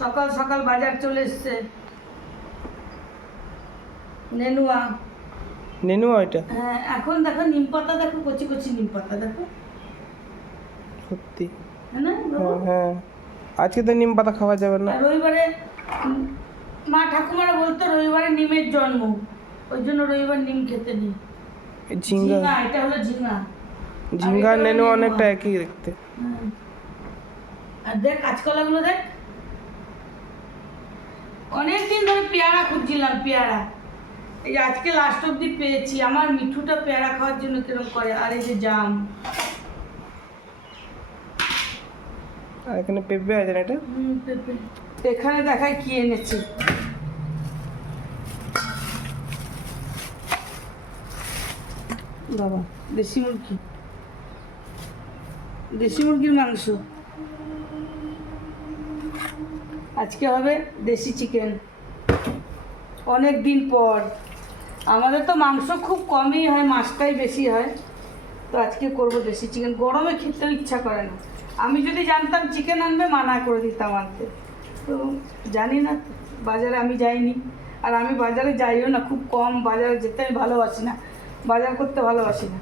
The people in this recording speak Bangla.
সকাল সকাল বাজার চলে এসছে। নেনুয়া নেনুয়া ওইটা? হ্যাঁ, এখন দেখো নিম পাতা, দেখো কচি কচি নিম পাতা, দেখো সত্যি। হ্যাঁ না বাবু? হ্যাঁ হ্যাঁ, আজকে তো নিম পাতা খাওয়া যাবে না। আর রবিবারে মা ঠাকুমারা বলতো রবিবারে নিমের জন্ম, ওই জন্য রবিবার নিম খেতে নেই। ঝিঙ্গা, ঝিঙ্গা, এটা হলো ঝিঙ্গা। ঝিঙ্গা আর এটা হলো নেনুয়া নেনুয়া। অনেকটা একই দেখতে। হ্যাঁ। আর দেখ কাঁচকলাগুলো দেখ, অনেকদিন ধরে পেয়ারা খুঁজছিলাম, পেয়ারা। এই যে আজকে লাস্ট অব্দি পেয়েছি। আমার মিঠুটা পেয়ারা খাওয়ার জন্য কিরকম করে। আর এই যে জাম, আর এখানে পেঁপে আছে না এটা? পেঁপে। এখানে দেখায় কি এনেছে। বাবা, দেশি মুরগি, দেশি মুরগির মাংস। আজকে হবে দেশি চিকেন, অনেক দিন পর। আমাদের তো মাংস খুব কমই হয়, মাছটাই বেশি হয়। তো আজকে করব দেশি চিকেন। গরমে খেতেও ইচ্ছা করে না। আমি যদি জানতাম চিকেন আনবে, মানা করে দিতাম আনতে। তো জানি না, বাজারে আমি যাইনি। আর আমি বাজারে যাইও না, খুব কম বাজারে যেতে আমি ভালোবাসি না, বাজার করতে ভালোবাসি না।